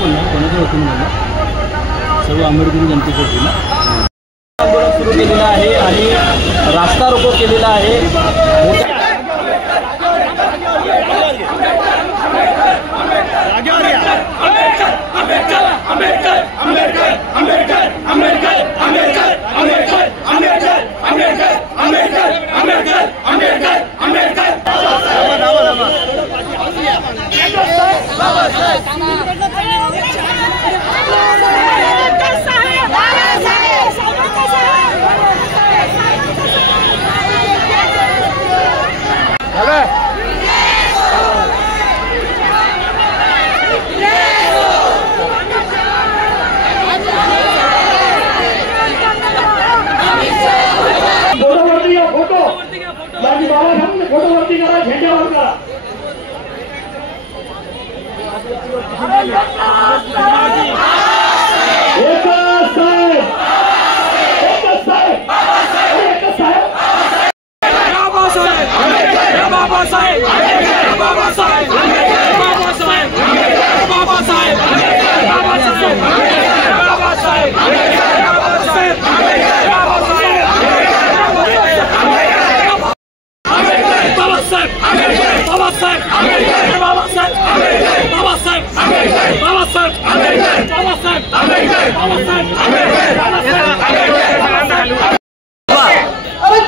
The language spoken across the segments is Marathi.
बोलणार कोणाच्या वतीने बोलणार सर्व आंबेडकरी जनतेच्या वतीनं आंदोलन सुरू केलेलं आहे आणि रास्ता रोको केलेला आहे। फोटोवरती करा, झेंड्यावर करा।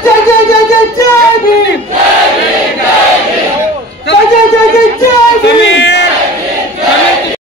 जय जय जय जय भीम, जय जय जय जय जय